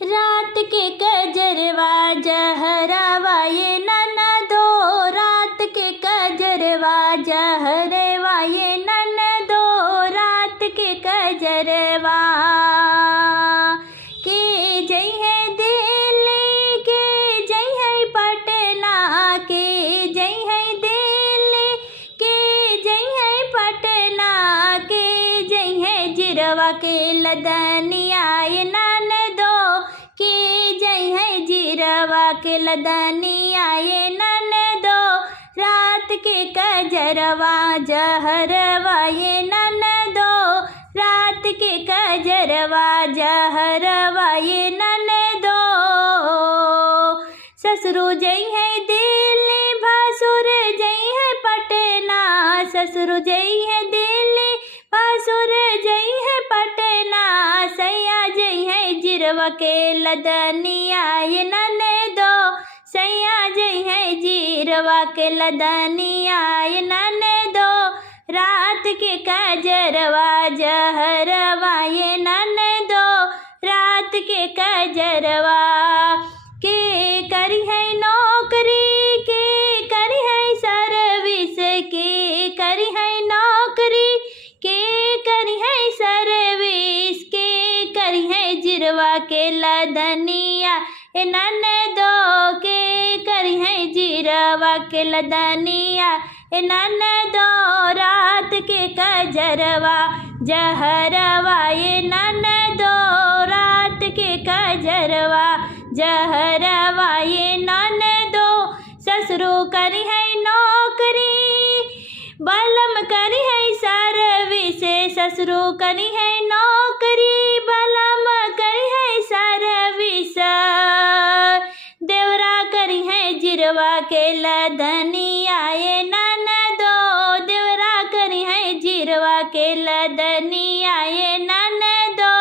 रात के कजरवा जहरवा ये ननदो, रात के कजरवा जहरवा ये ननदो, रात के कजरवा के जय है दिल्ली, के जय है पटना, के जय है दिल्ली, के जय है पटना, के जय है जिरवा के लदनिया ये ननदो, के जय है जिरवा के लदनिया ये ननदो, रात के कजरवा जहरवा ये ननदो, रात के कजरवा जहरवा ये ननदो। ससुर जय है दिल्ली, भसुर जय है पटना, ससुर जय है दिल्ली, भसुर जय है पटना, सैया जय है जिरवा के लदनिया ये ननदो, सैया जय है जिरवा के लदनिया ये ननदो, रात के कजरवा जहरवा ये ननदो, रात के कजरवा के करी है नौकरी, के करी है सर्विस, के करी है नौकरी, के करी है सर्विस, के करी है जिरवा के लदनिया ए ननदो, के करी है जिरवा के लदनिया ए ननदो, रात के कजरवा जहरवा ये ननदो, रात के कजरवा जहरवा ये ननदो। ससुरो करी है नौकरी, बलम करी है सर्विस, ससुरो करी है नौकरी, बलम करी है सर्विस, देवरा करी है जिरवा के लदनिया ये ननदो, देवरा करी है जिरवा के लदनिया ये ननदो,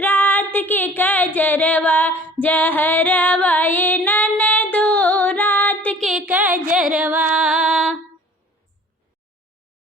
रात के कजरवा जहरवा